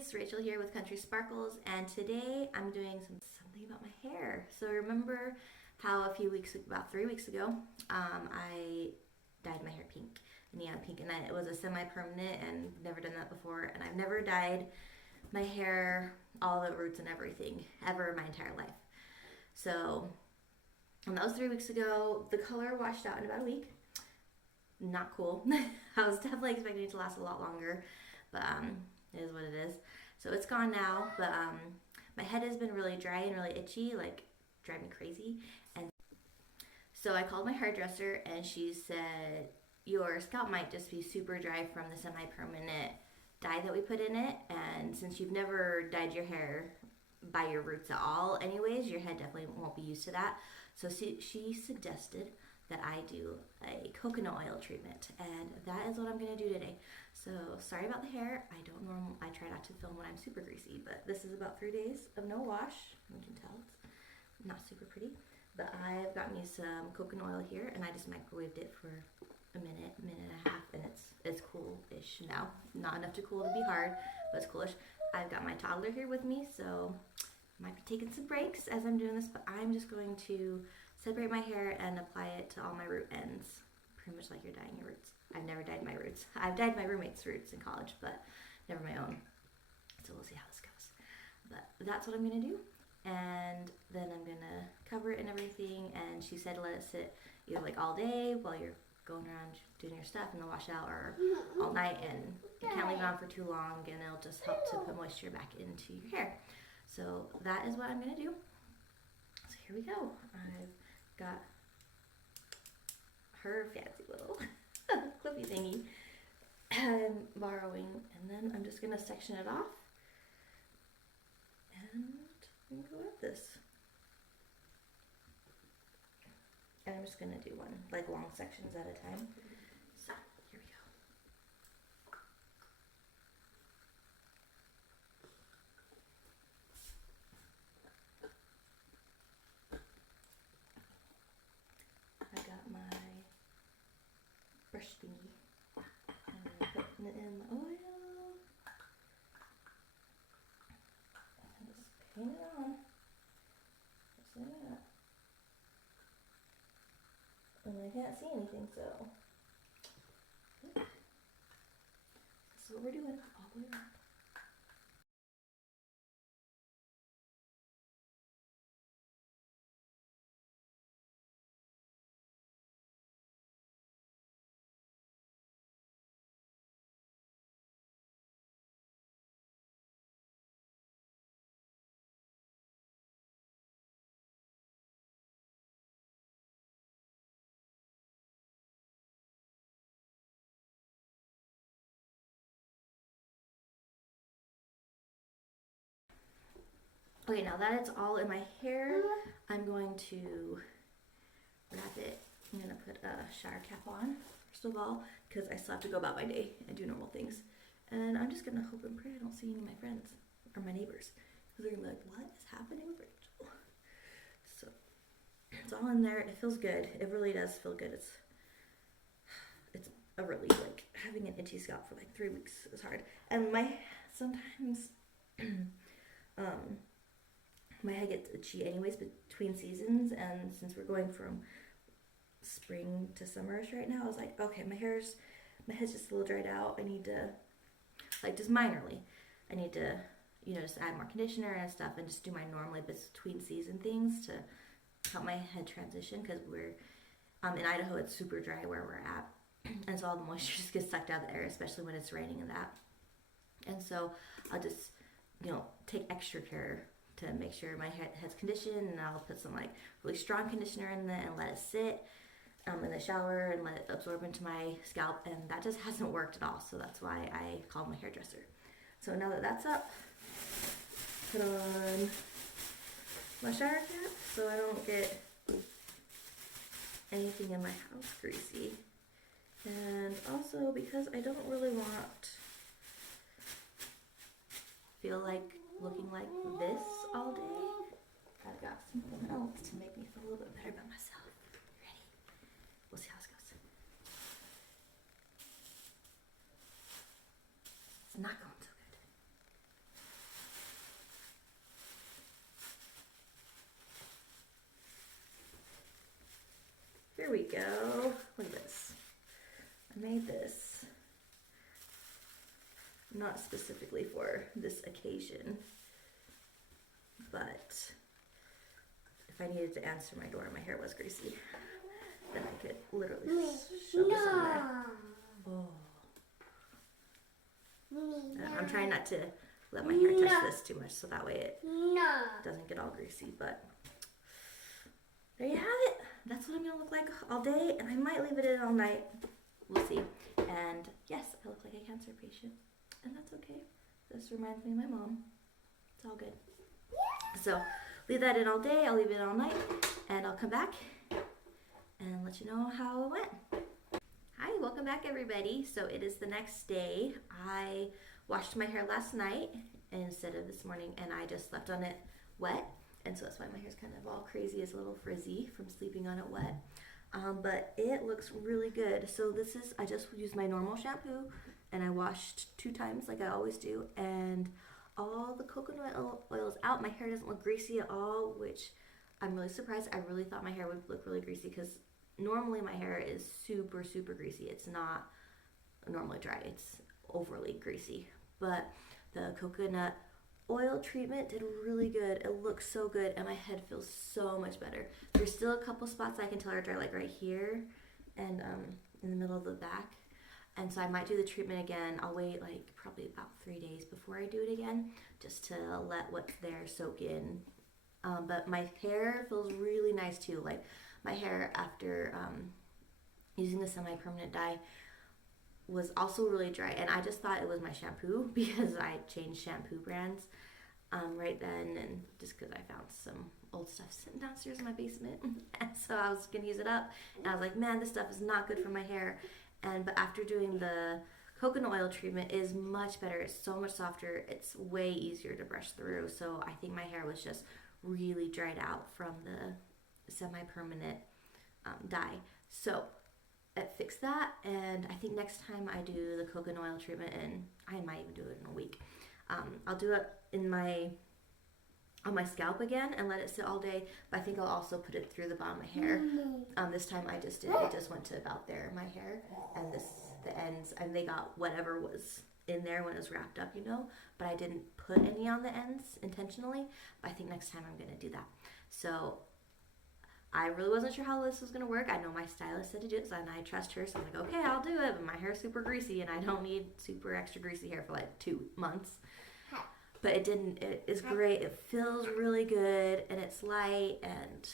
it's Rachel here with Country Sparkles, and today I'm doing something about my hair. So remember how about 3 weeks ago, I dyed my hair pink, neon pink, and it was a semi-permanent, and never done that before, and I've never dyed my hair, all the roots and everything, ever in my entire life. So, and that was 3 weeks ago. The color washed out in about a week. Not cool. I was definitely expecting it to last a lot longer, but it is what it is. So it's gone now, but my head has been really dry and really itchy, like drive me crazy. And so I called my hairdresser, and she said, your scalp might just be super dry from the semi-permanent dye that we put in it, and since you've never dyed your hair by your roots at all anyways, your head definitely won't be used to that. So she suggested that I do a coconut oil treatment, and that is what I'm going to do today. So sorry about the hair. I try not to film when I'm super greasy, but this is about 3 days of no wash. You can tell it's not super pretty, but I've got me some coconut oil here, and I just microwaved it for a minute and a half, and it's cool-ish now. Not enough to cool to be hard, but it's coolish. I've got my toddler here with me, so I might be taking some breaks as I'm doing this, but I'm just going to separate my hair and apply it to all my root ends, pretty much like you're dyeing your roots. I've never dyed my roots. I've dyed my roommate's roots in college, but never my own. So we'll see how this goes. But that's what I'm gonna do, and then I'm gonna cover it and everything. And she said let it sit either like all day while you're going around doing your stuff and then wash out, or all night, and you can't leave it on for too long, and it'll just help to put moisture back into your hair. So that is what I'm gonna do. So here we go. I've got her fancy little clippy thingy I'm borrowing, and then I'm just gonna section it off and go at this. And I'm just gonna do one, like long sections at a time. So here we go. I got my brush thingy, and I'm putting it in the oil, and just paint it on, just like that. And I can't see anything, so this is what we're doing all the way around. Okay, now that it's all in my hair, I'm going to wrap it. I'm gonna put a shower cap on, first of all, because I still have to go about my day and do normal things. And I'm just gonna hope and pray I don't see any of my friends or my neighbors, because they're gonna be like, what is happening with Rachel? So it's all in there. It feels good. It really does feel good. It's a relief. Like having an itchy scalp for like 3 weeks is hard. And sometimes my head gets itchy anyways between seasons, and since we're going from spring to summerish right now, I was like, okay, my head's just a little dried out. I need to, like, just minorly, I need to, just add more conditioner and stuff, and just do my normally between season things to help my head transition, because we're in Idaho. It's super dry where we're at, and so all the moisture just gets sucked out of the air, especially when it's raining and that. And so I'll just take extra care to make sure my head's conditioned, and I'll put some like really strong conditioner in there and let it sit in the shower and let it absorb into my scalp, and that just hasn't worked at all. So that's why I called my hairdresser. So now that that's up, put on my shower cap so I don't get anything in my house greasy, and also because I don't really feel like looking like this all day, I've got something else to make me feel a little bit better about myself. Ready? We'll see how this goes. It's not going so good. here we go. Look at this. I made this not specifically for this occasion, but if I needed to answer my door and my hair was greasy, then I could literally shove this on there. Oh. I'm trying not to let my hair touch this too much so that way it doesn't get all greasy, but there you have it. That's what I'm going to look like all day, and I might leave it in all night. We'll see. And yes, I look like a cancer patient, and that's okay. This reminds me of my mom. It's all good. So leave that in all day, I'll leave it in all night, and I'll come back and let you know how it went. Hi, welcome back everybody. So it is the next day. I washed my hair last night instead of this morning, and I just left on it wet, and so that's why my hair's kind of all crazy. It's a little frizzy from sleeping on it wet, but it looks really good. So this is, I just used my normal shampoo, and I washed 2 times like I always do, and all the coconut oil is out. My hair doesn't look greasy at all, which I'm really surprised. I really thought my hair would look really greasy because normally my hair is super, super greasy. It's not normally dry. It's overly greasy. But the coconut oil treatment did really good. It looks so good, and my head feels so much better. There's still a couple spots I can tell are dry, like right here and in the middle of the back. And so I might do the treatment again. I'll wait like probably about 3 days before I do it again, just to let what's there soak in. But my hair feels really nice too. Like my hair after using the semi-permanent dye was also really dry, and I just thought it was my shampoo because I changed shampoo brands right then, and just because I found some old stuff sitting downstairs in my basement, and so I was gonna use it up, and I was like, man, this stuff is not good for my hair. But after doing the coconut oil treatment, it is much better. It's so much softer. It's way easier to brush through. So I think my hair was just really dried out from the semi-permanent dye. So it fixed that, and I think next time I do the coconut oil treatment, and I might even do it in a week, I'll do it on my scalp again and let it sit all day, but I think I'll also put it through the bottom of my hair. This time I just did, it just went to about there in my hair, and the ends, and they got whatever was in there when it was wrapped up, you know, but I didn't put any on the ends intentionally. But I think next time I'm gonna do that. So I really wasn't sure how this was gonna work. I know my stylist said to do it, and I trust her, so I'm like, okay, I'll do it, but my hair's super greasy, and I don't need super extra greasy hair for like 2 months. But it didn't, it is great. It feels really good, and it's light, and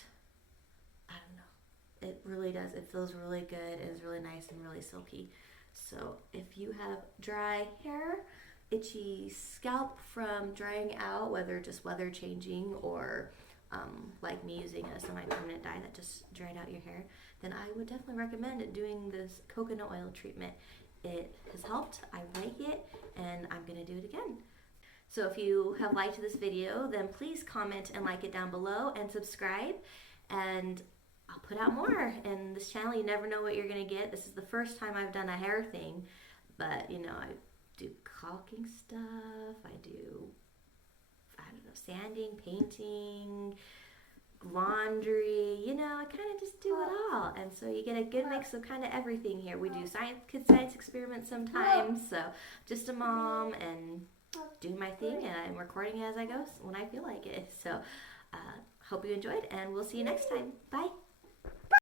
I don't know. It really does. It feels really good. It's really nice and really silky. So if you have dry hair, itchy scalp from drying out, whether just weather changing or like me using a semi-permanent dye that just dried out your hair, then I would definitely recommend doing this coconut oil treatment. It has helped. I like it, and I'm going to do it again. So if you have liked this video, then please comment and like it down below and subscribe, and I'll put out more in this channel. You never know what you're gonna get. This is the first time I've done a hair thing, but you know, I do caulking stuff, I do, I don't know, sanding, painting, laundry, you know, I kind of just do it all. And so you get a good mix of kind of everything here. We do kid science experiments sometimes, so just a mom and doing my thing, and I'm recording it as I go when I feel like it. So hope you enjoyed, and we'll see you next time. Bye.